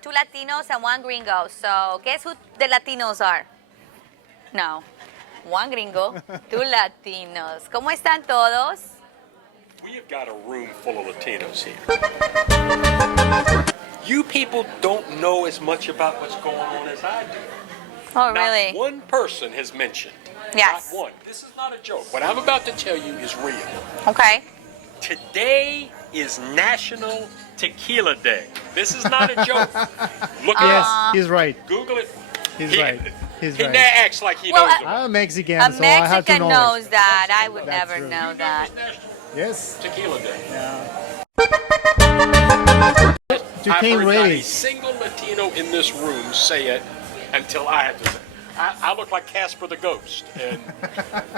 two Latinos and one Gringo. So guess who the Latinos are? No. One Gringo, two Latinos. ¿Cómo están todos? We have got a room full of Latinos here. You people don't know as much about what's going on as I do. Oh, really? Not one person has mentioned. Yes. Not one. This is not a joke. What I'm about to tell you is real. Okay. Today is National Tequila Day. This is not a joke. Look it Yes, up. he's right. Google it. He's right. He's He right. now acts like he Well, knows it. I'm Mexican, A so I have to Mexican know knows it. that. I would That's never true. know that. Yes. Tequila Day. You I've came heard not ready. a single Latino in this room say it until I had to say it. I look like Casper the Ghost, and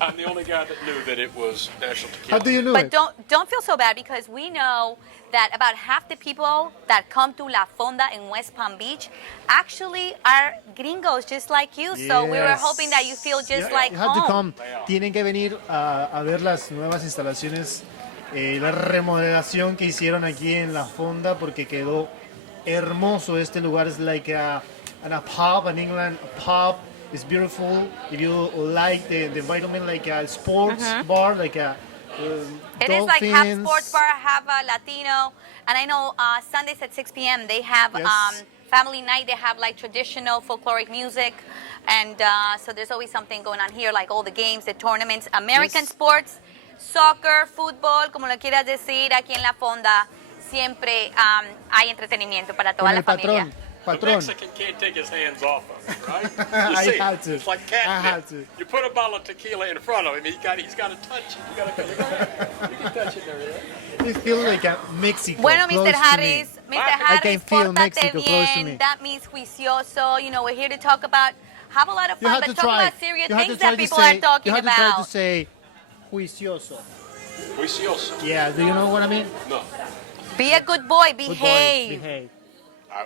I'm the only guy that knew that it was National Tequila. How do you know But it? don't feel so bad because we know that about half the people that come to La Fonda in West Palm Beach actually are gringos just like you. So we were Yes. hoping that you feel just like You have to home. come. Tienen que venir a ver las nuevas instalaciones, la remodelación que hicieron aquí en La Fonda porque quedó hermoso este lugar. Es like a pub in England. A pub is beautiful. If you like the environment, like a sports bar, like a It is like half dolphins. sports bar, half Latino. And I know Sundays at 6 p.m. they have Yes. family night. They have like traditional folkloric music. And so there's always something going on here, like all the games, the tournaments, American Yes. sports, soccer, fútbol, como lo quieras decir, aquí en La Fonda siempre hay entretenimiento para toda Con la el familia. patrón. The Patrón. Mexican can't take his hands off of it, right? I You see, had to. It's like I catnip. had to. You put a bottle of tequila in front of him, he's got to touch it. You can touch it there, yeah? It feels like a Mexico. Bueno, close Mr. to Harris, me. Mr. I Harris, can feel pórtate Mexico close to me. bien. That means juicioso. You know, we're here to talk about, have a lot of You fun, have but to talk try. about serious You have things to try that to people say. are talking You have to try about. to say juicioso. Juicioso. Yeah. Do you know what I mean? No. Be a good boy, Good boy, behave. behave.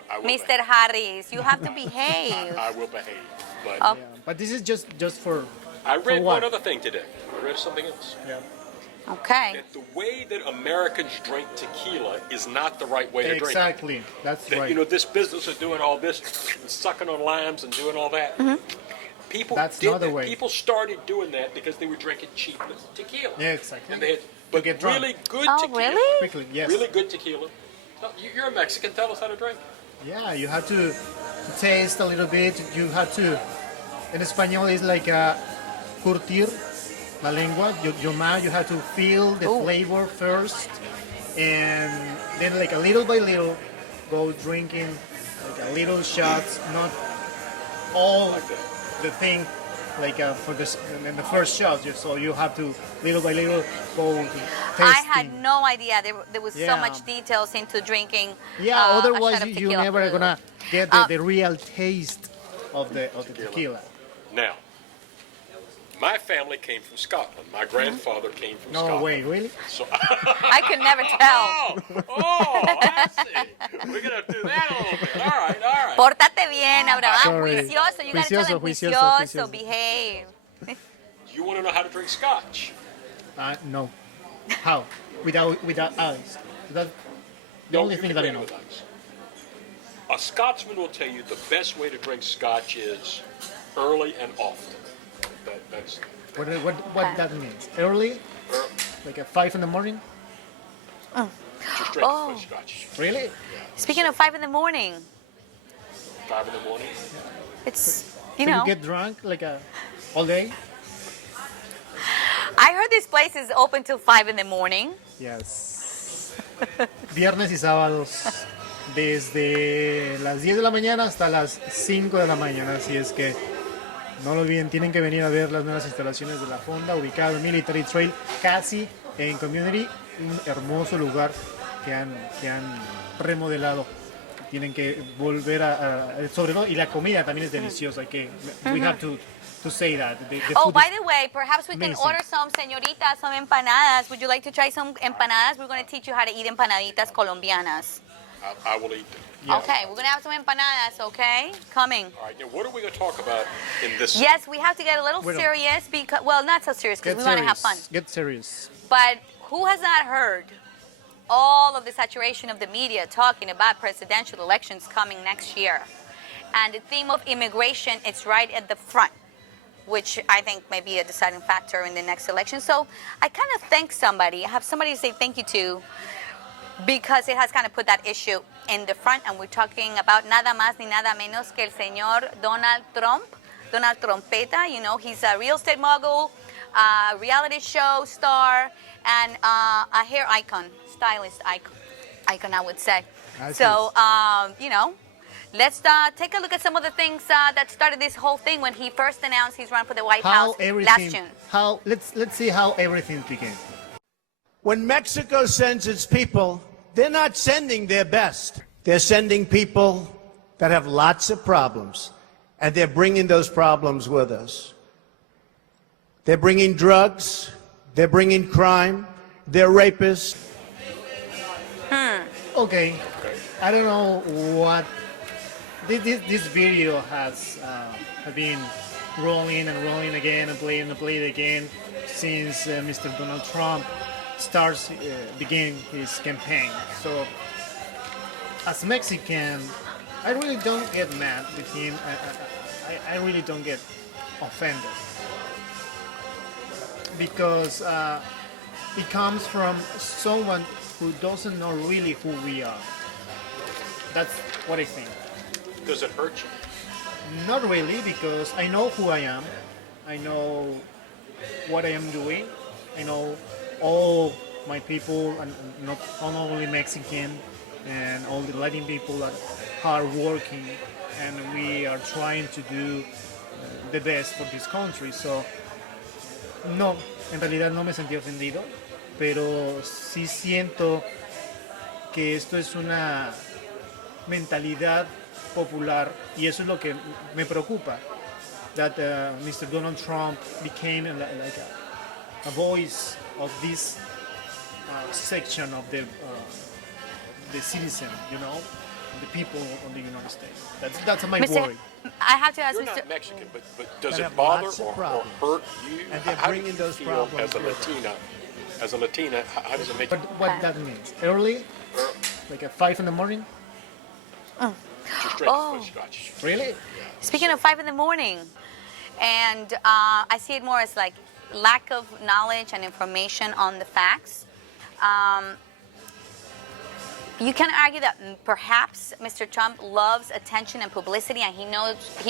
I will Mr. behave. Harris, you have to behave. I will behave. But Oh. Yeah. But this is just for. I read for what? one other thing today. I read something else. Yeah. Okay. That the way that Americans drink tequila is not the right way to drink it. Exactly. That's That, right. you know, this business of doing all this, sucking on limes and doing all that. People That's did not the that. way. People started doing that because they were drinking cheap tequila. Yeah, exactly. And they had, but get drunk. really good Oh, tequila. really? Quickly. Yes. Really good tequila. No, you're a Mexican. Tell us how to drink. Yeah. You have to taste a little bit. You have to. In español, it's like a curtir la lengua. Your mouth. You have to feel the Ooh. flavor first, and then like a little by little, go drinking like a little shots, not all Like that. the thing like for this in the first shot. So you have to little by little go tasting. I had no idea there was so Yeah. much details into drinking. Yeah, a shot otherwise of you tequila. never gonna get the real taste of the tequila. Now, my family came from Scotland. My grandfather came from No Scotland. way, really? So, I could never tell. I see. We're gonna do that a little bit. All right, all right. Pórtate bien, Abraham. Sorry. Juicioso. You gotta tell them Juicioso, juicioso, juicioso. behave. Do you want to know how to drink Scotch? No. How? Without ice. That's the No, only you thing can that I drink know. with ice. A Scotsman will tell you the best way to drink Scotch is early and often. That's What that means? Early, like at 5 in the morning. just drink Oh. Scotch. Really? Speaking of 5 in the morning, 5 in the morning. it's, So you know, you get drunk like all day? I heard this place is open till 5 in the morning. Yes. Viernes y sábados desde las 10 de la mañana hasta las 5 de la mañana. Así es que no lo olviden, tienen que venir a ver las nuevas instalaciones de la Fonda, ubicado en Military Trail, casi en Community, un hermoso lugar que han remodelado. Tienen que volver sobre todo, y la comida también es deliciosa. We have to say that. The Oh, food by is the way, perhaps we can amazing. order some, señorita, some empanadas. Would you like to try some empanadas? We're going to teach you how to eat empanaditas colombianas. I will eat them. Yeah. Okay, we're going to have some empanadas, okay? Coming. All right. Now, what are we going to talk about in this? Yes, we have to get a little Bueno. serious because, well, not so serious because Get we want to have fun. serious. Get serious. But who has not heard all of the saturation of the media talking about presidential elections coming next year. And the theme of immigration is right at the front, which I think may be a deciding factor in the next election. So I kind of thank somebody. I have somebody to say thank you to, because it has kind of put that issue in the front, and we're talking about nada más ni nada menos que el señor Donald Trump, Donald Trompeta. You know, he's a real estate mogul, a reality show star, and a hair icon, stylist icon, I would say. So, you know, let's take a look at some of the things that started this whole thing when he first announced he's running for the White House last June. Let's see how everything began. When Mexico sends its people, they're not sending their best. They're sending people that have lots of problems, and they're bringing those problems with us. They're bringing drugs, they're bringing crime, they're rapists. Okay, I don't know what this video has been rolling and rolling again and playing again since Mr. Donald Trump began his campaign. So, as Mexican, I really don't get mad with him. I really don't get offended, because it comes from someone who doesn't know really who we are. That's what I think. Does it hurt you? Not really, because I know who I am. I know what I am doing. I know all my people, and not only Mexican, and all the Latin people that are working, and we are trying to do the best for this country. So, no, en realidad no me sentí ofendido, pero sí siento que esto es una mentalidad popular, y eso es lo que me preocupa, that Mr. Donald Trump became like a voice of this section of the citizen, you know, the people of the United States. That's my worry. I have to ask You're Mr. not Mexican, but does That it have bother lots of or problems. hurt you? And they're How do bringing you those feel problems as a with Latina? As a Latina, how does it make What that means? Early, like at 5 in the morning. you straight Oh. to the scotch? Really? Speaking of 5 in the morning, and I see it more as like lack of knowledge and information on the facts. You can argue that perhaps Mr. Trump loves attention and publicity, and he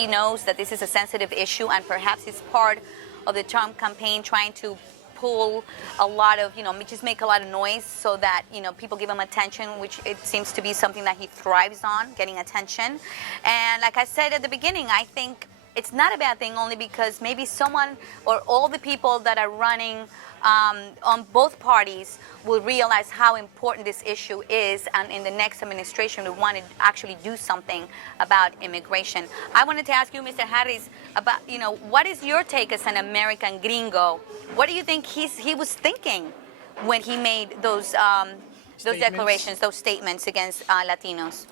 knows that this is a sensitive issue, and perhaps it's part of the Trump campaign trying to pull a lot of, you know, just make a lot of noise so that, you know, people give him attention, which it seems to be something that he thrives on, getting attention. And like I said at the beginning, I think it's not a bad thing, only because maybe someone or all the people that are running on both parties will realize how important this issue is, and in the next administration we want to actually do something about immigration. I wanted to ask you, Mr. Harris, about, you know, what is your take as an American gringo? What do you think he was thinking when he made those declarations, those statements against Latinos?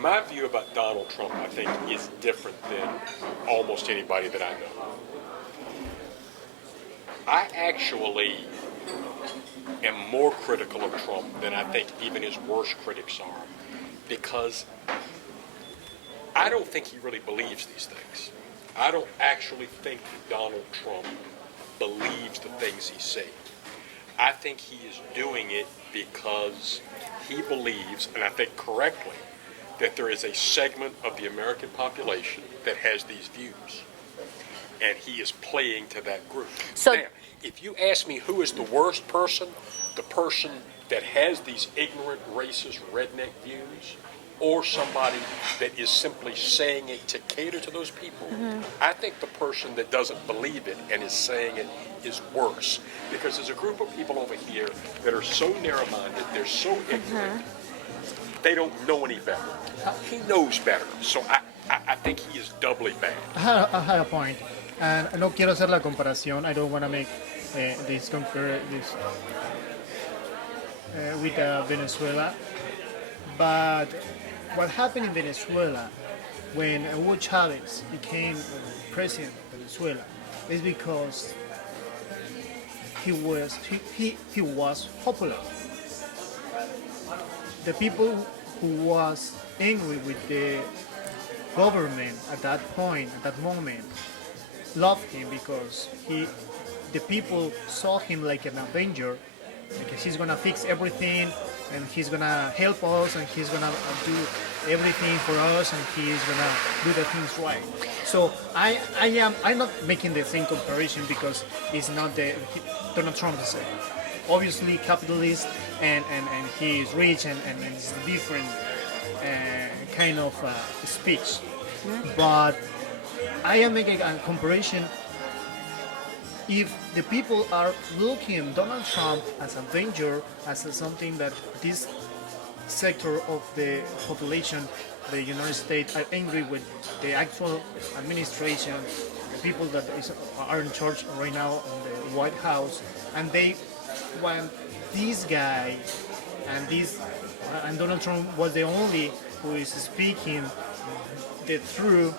My view about Donald Trump, I think, is different than almost anybody that I know. I actually am more critical of Trump than I think even his worst critics are, because I don't think he really believes these things. I don't actually think that Donald Trump believes the things he's saying. I think he is doing it because he believes, and I think correctly, that there is a segment of the American population that has these views, and he is playing to that group. So, now, if you ask me who is the worst person, the person that has these ignorant, racist, redneck views, or somebody that is simply saying it to cater to those people, I think the person that doesn't believe it and is saying it is worse. Because there's a group of people over here that are so narrow-minded, they're so ignorant, they don't know any better. He knows better, so I think he is doubly bad. I had a point, and no quiero hacer la comparación. I don't want to make this compare this with Venezuela, but what happened in Venezuela when Hugo Chavez became president of Venezuela is because he was popular. The people who was angry with the government at that point, at that moment, loved him because the people saw him like an avenger, because he's gonna fix everything and he's gonna help us and he's gonna do everything for us and he's gonna do the things right. So I'm not making the same comparison because it's not Donald Trump is obviously capitalist and he is rich and it's a different kind of speech. But I am making a comparison. If the people are looking at Donald Trump as a danger, as something that this sector of the population, the United States, are angry with the actual administration, the people that are in charge right now in the White House, and they want this guy and Donald Trump was the only who is speaking the truth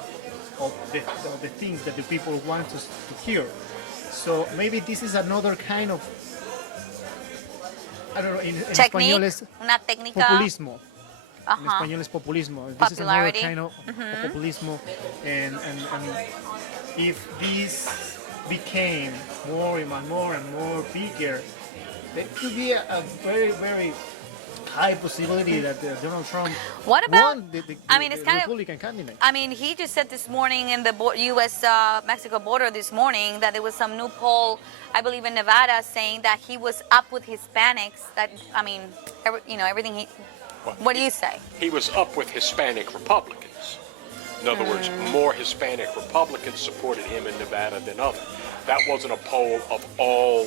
of the things that the people want us to hear. So maybe this is another kind of, I don't know, in español es una técnica. populismo. En español es populismo. This is another Popularity. kind of populismo. And if this became more and more bigger, there could be a very, very high possibility that Donald Trump What about? won the I mean, it's kind Republican candidate. I mean, he just said this morning in the U.S.-Mexico border this morning that there was some new poll, I believe in Nevada, saying that he was up with Hispanics. That I mean, everything he. What do you say? He was up with Hispanic Republicans. In other words, more Hispanic Republicans supported him in Nevada than others. That wasn't a poll of all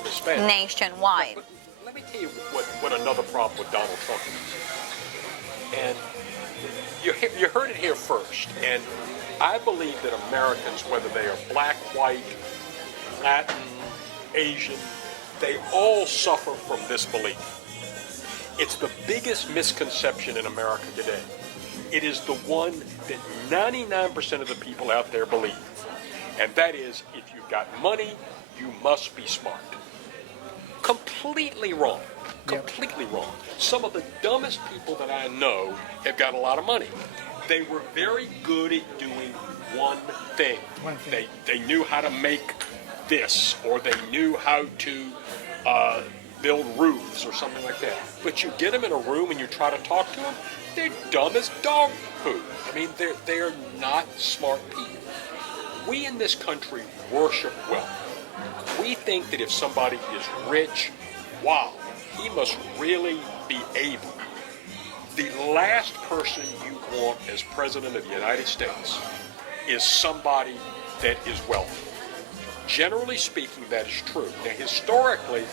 Hispanics. Nationwide. But let me tell you what another problem with Donald Trump is. And you heard it here first. And I believe that Americans, whether they are black, white, Latin, Asian, they all suffer from this belief. It's the biggest misconception in America today. It is the one that 99% of the people out there believe. And that is, if you've got money, you must be smart. Completely wrong. Completely wrong. Some of the dumbest people that I know have got a lot of money. They were very good at doing one thing. They knew how to make this, or they knew how to build roofs or something like that. But you get them in a room and you try to talk to them, they're dumb as dog poo. I mean, they're not smart people. We in this country worship wealth. We think that if somebody is rich, wow, he must really be able. The last person you want as President of the United States is somebody that is wealthy. Generally speaking, that is true. Now, historically,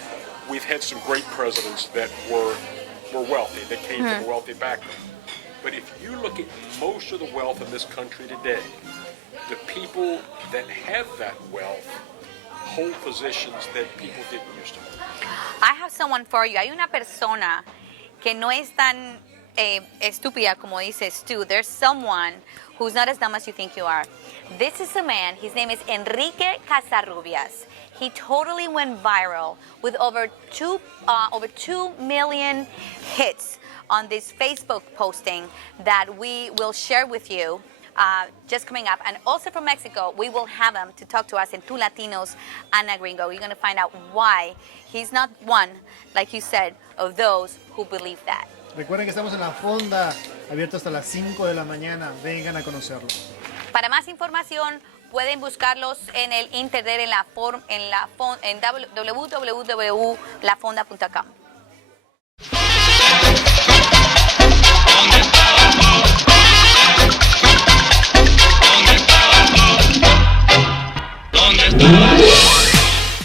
we've had some great presidents that were wealthy, that came from a wealthy background. But if you look at most of the wealth in this country today, the people that have that wealth hold positions that people didn't used to hold. I have someone for you. Hay una persona que no es tan estúpida como dices tú. There's someone who's not as dumb as you think you are. This is a man. His name is Enrique Casarrubias. He totally went viral with over 2 million hits on this Facebook posting that we will share with you just coming up. And also from Mexico, we will have him to talk to us in Two Latinos and a Gringo. We're going to find out why he's not one, like you said, of those who believe that. Recuerden que estamos en la Fonda, abierto hasta las 5 de la mañana. Vengan a conocerlo. Para más información, pueden buscarlos en el internet en www.lafonda.com.